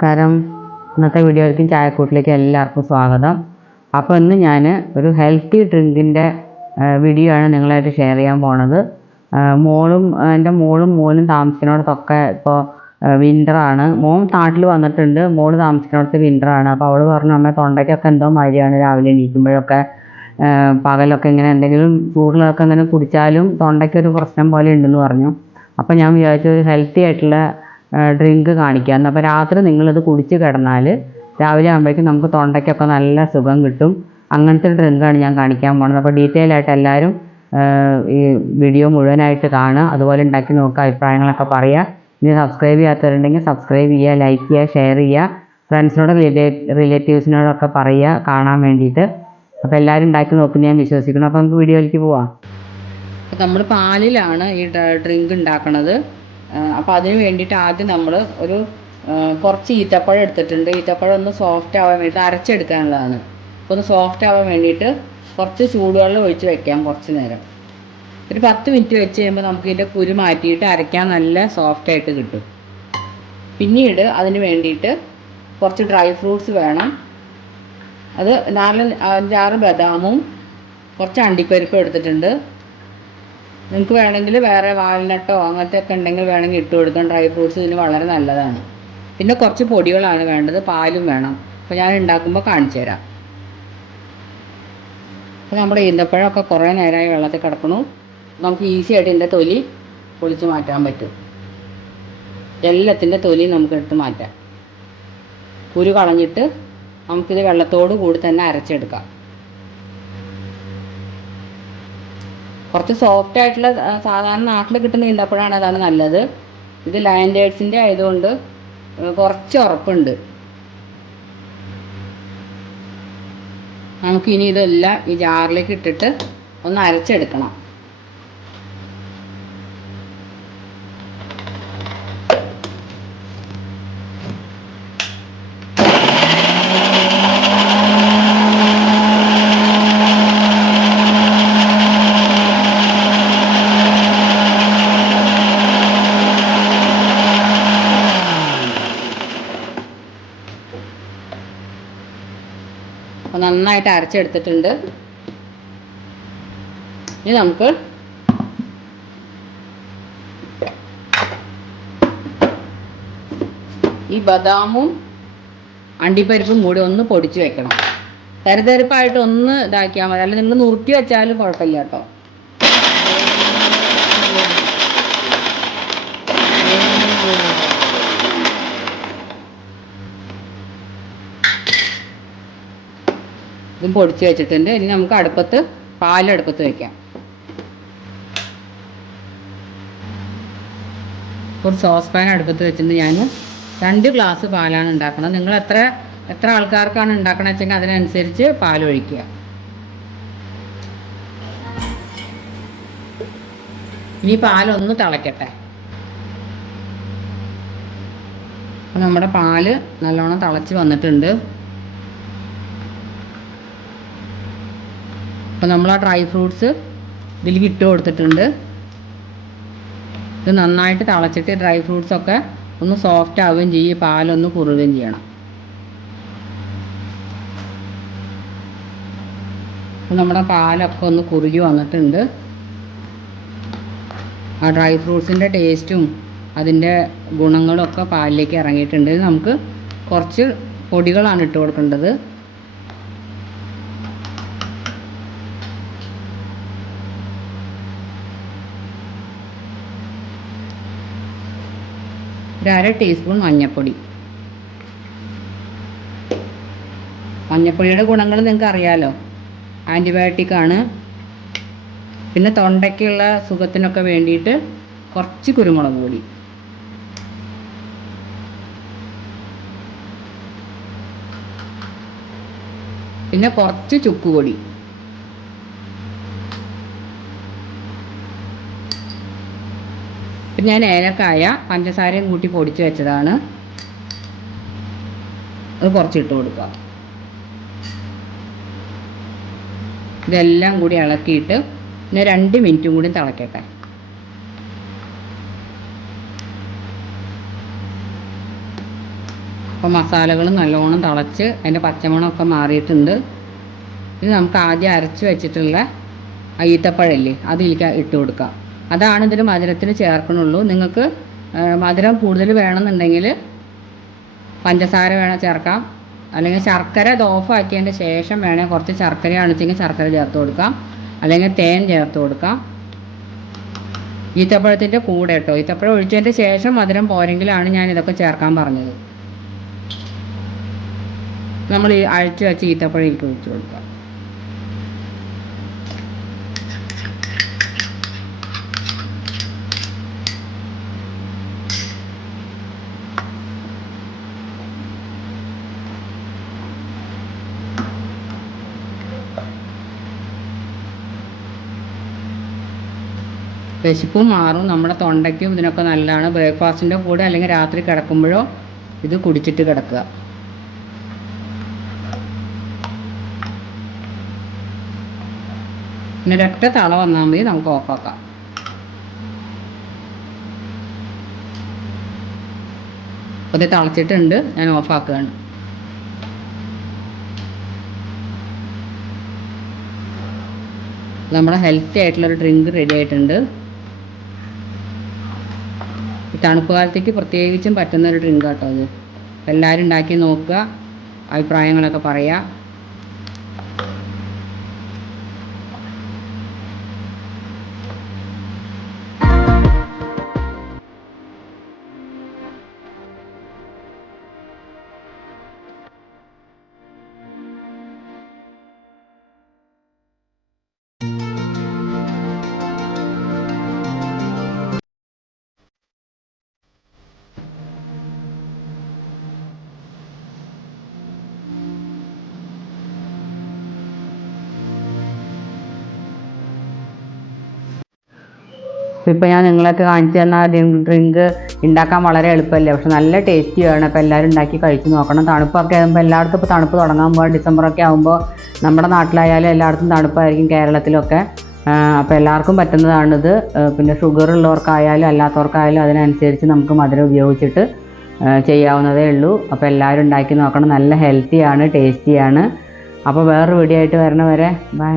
നമസ്കാരം. ഇന്നത്തെ വീഡിയോയിലേക്കും ചായക്കൂട്ടിലേക്കും എല്ലാവർക്കും സ്വാഗതം. അപ്പോൾ ഇന്ന് ഞാൻ ഒരു ഹെൽത്തി ഡ്രിങ്കിൻ്റെ വീഡിയോ ആണ് നിങ്ങളായിട്ട് ഷെയർ ചെയ്യാൻ പോണത്. എൻ്റെ മോനും താമസിക്കുന്നിടത്തൊക്കെ ഇപ്പോൾ വിൻ്ററാണ്. മോൻ നാട്ടിൽ വന്നിട്ടുണ്ട്, മോള് താമസിക്കുന്നിടത്ത് വിൻ്ററാണ്. അപ്പോൾ അവൾ പറഞ്ഞു, അമ്മ തൊണ്ടയ്ക്കൊക്കെ എന്തോ മഴയാണ്, രാവിലെ എണീക്കുമ്പോഴൊക്കെ പകലൊക്കെ ഇങ്ങനെ എന്തെങ്കിലും ചൂടുള്ളതൊക്കെ ഇങ്ങനെ കുടിച്ചാലും തൊണ്ടയ്ക്കൊരു പ്രശ്നം പോലെ ഉണ്ടെന്ന് പറഞ്ഞു. അപ്പോൾ ഞാൻ വിചാരിച്ചു ഒരു ഹെൽത്തി ആയിട്ടുള്ള ഡ്രിങ്ക് കാണിക്കാമെന്ന്. അപ്പോൾ രാത്രി നിങ്ങളിത് കുടിച്ച് കിടന്നാൽ രാവിലെ ആകുമ്പോഴേക്കും നമുക്ക് തൊണ്ടയ്ക്കൊക്കെ നല്ല സുഖം കിട്ടും. അങ്ങനത്തെ ഒരു ഡ്രിങ്കാണ് ഞാൻ കാണിക്കാൻ പോകുന്നത്. അപ്പോൾ ഡീറ്റെയിൽ ആയിട്ട് എല്ലാവരും ഈ വീഡിയോ മുഴുവനായിട്ട് കാണുക, അതുപോലെ ഉണ്ടാക്കി നോക്കുക, അഭിപ്രായങ്ങളൊക്കെ പറയുക. ഇനി സബ്സ്ക്രൈബ് ചെയ്യാത്തവരുണ്ടെങ്കിൽ സബ്സ്ക്രൈബ് ചെയ്യുക, ലൈക്ക് ചെയ്യുക, ഷെയർ ചെയ്യുക, ഫ്രണ്ട്സിനോട് റിലേറ്റീവ്സിനോടൊക്കെ പറയുക കാണാൻ വേണ്ടിയിട്ട്. അപ്പോൾ എല്ലാവരും ഉണ്ടാക്കി നോക്കുന്ന ഞാൻ വിശ്വസിക്കുന്നു. അപ്പോൾ നമുക്ക് വീഡിയോയിലേക്ക് പോവാം. അപ്പോൾ നമ്മൾ പാലിലാണ് ഈ ഡ്രിങ്ക് ഉണ്ടാക്കുന്നത്. അപ്പോൾ അതിന് വേണ്ടിയിട്ട് ആദ്യം നമ്മൾ ഒരു കുറച്ച് ഈത്തപ്പഴം എടുത്തിട്ടുണ്ട്. ഈത്തപ്പഴം ഒന്ന് സോഫ്റ്റ് ആവാൻ വേണ്ടിയിട്ട് അരച്ചെടുക്കാനുള്ളതാണ്. അപ്പോൾ ഒന്ന് സോഫ്റ്റ് ആവാൻ വേണ്ടിയിട്ട് കുറച്ച് ചൂടുവെള്ളം ഒഴിച്ച് വെക്കാം കുറച്ച് നേരം. ഒരു 10 മിനിറ്റ് വെച്ച് കഴിയുമ്പോൾ നമുക്ക് ഇതിൻ്റെ കുരു മാറ്റിയിട്ട് അരയ്ക്കാൻ നല്ല സോഫ്റ്റായിട്ട് കിട്ടും. പിന്നീട് അതിന് വേണ്ടിയിട്ട് കുറച്ച് ഡ്രൈ ഫ്രൂട്ട്സ് വേണം. അത് 4-5 ബദാമും കുറച്ച് അണ്ടിപ്പരിപ്പും എടുത്തിട്ടുണ്ട്. നിങ്ങൾക്ക് വേണമെങ്കിൽ വേറെ വാൽനട്ടോ അങ്ങനത്തെ ഒക്കെ ഉണ്ടെങ്കിൽ വേണമെങ്കിൽ ഇട്ട് കൊടുക്കാം. ഡ്രൈ ഫ്രൂട്ട്സ് ഇതിന് വളരെ നല്ലതാണ്. പിന്നെ കുറച്ച് പൊടികളാണ് വേണ്ടത്, പാലും വേണം. അപ്പോൾ ഞാൻ ഉണ്ടാക്കുമ്പോൾ കാണിച്ചു തരാം. അപ്പോൾ നമ്മുടെ ഈന്തപ്പഴമൊക്കെ കുറേ നേരമായി വെള്ളത്തിൽ കിടക്കണു. നമുക്ക് ഈസി ആയിട്ട് ഇതിൻ്റെ തൊലി പൊളിച്ച് മാറ്റാൻ പറ്റും. എല്ലാത്തിൻ്റെ തൊലി നമുക്ക് എടുത്ത് മാറ്റാം. കുരു കളഞ്ഞിട്ട് നമുക്കിത് വെള്ളത്തോട് കൂടി തന്നെ അരച്ചെടുക്കാം. കുറച്ച് സോഫ്റ്റ് ആയിട്ടുള്ള സാധാരണ നാട്ടിൽ കിട്ടുന്ന ഈന്തപ്പഴമാണ്, അതാണ് നല്ലത്. ഇത് ലാൻഡേഴ്സിൻ്റെ ആയതുകൊണ്ട് കുറച്ച് ഉറപ്പുണ്ട്. നമുക്കിനി ഇതെല്ലാം ഈ ജാറിലേക്ക് ഇട്ടിട്ട് ഒന്ന് അരച്ചെടുക്കണം. അപ്പോൾ നന്നായിട്ട് അരച്ചെടുത്തിട്ടുണ്ട്. ഇനി നമുക്ക് ഈ ബദാമും അണ്ടിപ്പരിപ്പും കൂടി ഒന്ന് പൊടിച്ച് വെക്കണം. തരിതരിപ്പായിട്ട് ഒന്ന് ഇതാക്കിയാൽ മതി, അല്ലെങ്കിൽ നിങ്ങൾ നുറുക്കി വെച്ചാലും കുഴപ്പമില്ല കേട്ടോ. ഇതും പൊടിച്ച് വെച്ചിട്ടുണ്ട്. ഇനി നമുക്ക് പാലടുപ്പത്ത് വയ്ക്കാം. ഒരു സോസ് പാൻ അടുപ്പത്ത് വെച്ചിട്ട് ഞാൻ 2 ഗ്ലാസ് പാലാണ് ഉണ്ടാക്കുന്നത്. നിങ്ങൾ എത്ര ആൾക്കാർക്കാണ് ഉണ്ടാക്കണമെന്ന് വെച്ചെങ്കിൽ അതിനനുസരിച്ച് പാലൊഴിക്കുക. ഇനി പാലൊന്ന് തിളയ്ക്കട്ടെ. അപ്പോൾ നമ്മുടെ പാല് നല്ലോണം തിളച്ച് വന്നിട്ടുണ്ട്. അപ്പോൾ നമ്മൾ ആ ഡ്രൈ ഫ്രൂട്ട്സ് ഇതിലേക്ക് ഇട്ട് കൊടുത്തിട്ടുണ്ട്. ഇത് നന്നായിട്ട് തിളച്ചിട്ട് ഡ്രൈ ഫ്രൂട്ട്സൊക്കെ ഒന്ന് സോഫ്റ്റ് ആവുകയും ചെയ്യും, പാലൊന്ന് കുറുകയും ചെയ്യണം. അപ്പോൾ നമ്മുടെ പാലൊക്കെ ഒന്ന് കുറുകി വന്നിട്ടുണ്ട്. ആ ഡ്രൈ ഫ്രൂട്ട്സിൻ്റെ ടേസ്റ്റും അതിൻ്റെ ഗുണങ്ങളൊക്കെ പാലിലേക്ക് ഇറങ്ങിയിട്ടുണ്ട്. നമുക്ക് കുറച്ച് പൊടികളാണ് ഇട്ട് കൊടുക്കേണ്ടത്. ഒരു 1/2 ടീസ്പൂൺ മഞ്ഞൾപ്പൊടി. മഞ്ഞൾപ്പൊടിയുടെ ഗുണങ്ങൾ നിങ്ങൾക്ക് അറിയാമല്ലോ, ആൻറ്റിബയോട്ടിക്കാണ്. പിന്നെ തൊണ്ടയ്ക്കുള്ള സുഖത്തിനൊക്കെ വേണ്ടിയിട്ട് കുറച്ച് കുരുമുളക് പൊടി. പിന്നെ കുറച്ച് ചുക്കുപൊടി. പിന്നെ ഞാൻ ഏലക്കായ പഞ്ചസാരയും കൂട്ടി പൊടിച്ച് വെച്ചതാണ്, അത് കുറച്ചിട്ട് കൊടുക്കുക. ഇതെല്ലാം കൂടി ഇളക്കിയിട്ട് പിന്നെ 2 മിനിറ്റും കൂടി തിളക്കട്ടെ. അപ്പോൾ മസാലകൾ നല്ലോണം തിളച്ച് അതിൻ്റെ പച്ചമണമൊക്കെ മാറിയിട്ടുണ്ട്. ഇത് നമുക്ക് ആദ്യം അരച്ച് വെച്ചിട്ടുള്ള ഈത്തപ്പഴമില്ലേ അതിലേക്ക് ഇട്ട് കൊടുക്കാം. അതാണ് ഇതിൽ മധുരത്തിന് ചേർക്കണുള്ളൂ. നിങ്ങൾക്ക് മധുരം കൂടുതൽ വേണമെന്നുണ്ടെങ്കിൽ പഞ്ചസാര ചേർക്കാം, അല്ലെങ്കിൽ ശർക്കര ഇത് ഓഫാക്കിയതിൻ്റെ ശേഷം വേണമെങ്കിൽ കുറച്ച് ശർക്കരയാണെന്ന് വെച്ചെങ്കിൽ ശർക്കര ചേർത്ത് കൊടുക്കാം, അല്ലെങ്കിൽ തേൻ ചേർത്ത് കൊടുക്കാം. ഈത്തപ്പഴത്തിൻ്റെ കൂടെ കേട്ടോ. ഈത്തപ്പഴം ഒഴിച്ചതിൻ്റെ ശേഷം മധുരം പോരെങ്കിലാണ് ഞാൻ ഇതൊക്കെ ചേർക്കാൻ പറഞ്ഞത്. നമ്മൾ ഈ അഴിച്ച് വെച്ച് ഈത്തപ്പഴം ഇട്ട് ഒഴിച്ച് കൊടുക്കുക. വിശപ്പും മാറും, നമ്മുടെ തൊണ്ടയ്ക്കും ഇതിനൊക്കെ നല്ലതാണ്. ബ്രേക്ക്ഫാസ്റ്റിൻ്റെ കൂടെ അല്ലെങ്കിൽ രാത്രി കിടക്കുമ്പോഴോ ഇത് കുടിച്ചിട്ട് കിടക്കുക. പിന്നെ ഒരൊറ്റ തള വന്നാൽ മതി, നമുക്ക് ഓഫാക്കാം. അത് തിളച്ചിട്ടുണ്ട്, ഞാൻ ഓഫാക്കുകയാണ്. നമ്മുടെ ഹെൽത്തി ആയിട്ടുള്ളൊരു ഡ്രിങ്ക് റെഡി ആയിട്ടുണ്ട്. തണുപ്പ് കാലത്തേക്ക് പ്രത്യേകിച്ചും പറ്റുന്നൊരു ഡ്രിങ്ക് കേട്ടോ അത്. എല്ലാവരും ഉണ്ടാക്കി നോക്കുക, അഭിപ്രായങ്ങളൊക്കെ പറയുക. ഇപ്പോൾ ഞാൻ നിങ്ങളൊക്കെ കാണിച്ചു തന്ന ഡ്രിങ്ക് ഉണ്ടാക്കാൻ വളരെ എളുപ്പമല്ലേ, പക്ഷെ നല്ല ടേസ്റ്റിയാണ്. അപ്പോൾ എല്ലാവരും ഉണ്ടാക്കി കഴിച്ച് നോക്കണം. തണുപ്പൊക്കെ ആകുമ്പോൾ എല്ലായിടത്തും ഇപ്പോൾ തണുപ്പ് തുടങ്ങാൻ പോകുക. ഡിസംബറൊക്കെ ആകുമ്പോൾ നമ്മുടെ നാട്ടിലായാലും എല്ലായിടത്തും തണുപ്പായിരിക്കും, കേരളത്തിലൊക്കെ. അപ്പോൾ എല്ലാവർക്കും പറ്റുന്നതാണിത്. പിന്നെ ഷുഗർ ഉള്ളവർക്കായാലും അല്ലാത്തവർക്കായാലും അതിനനുസരിച്ച് നമുക്ക് മധുരം ഉപയോഗിച്ചിട്ട് ചെയ്യാവുന്നതേ ഉള്ളൂ. അപ്പോൾ എല്ലാവരും ഉണ്ടാക്കി നോക്കണം. നല്ല ഹെൽത്തിയാണ്, ടേസ്റ്റിയാണ്. അപ്പോൾ വേറൊരു വീഡിയോ ആയിട്ട് വരണ വരെ ബൈ.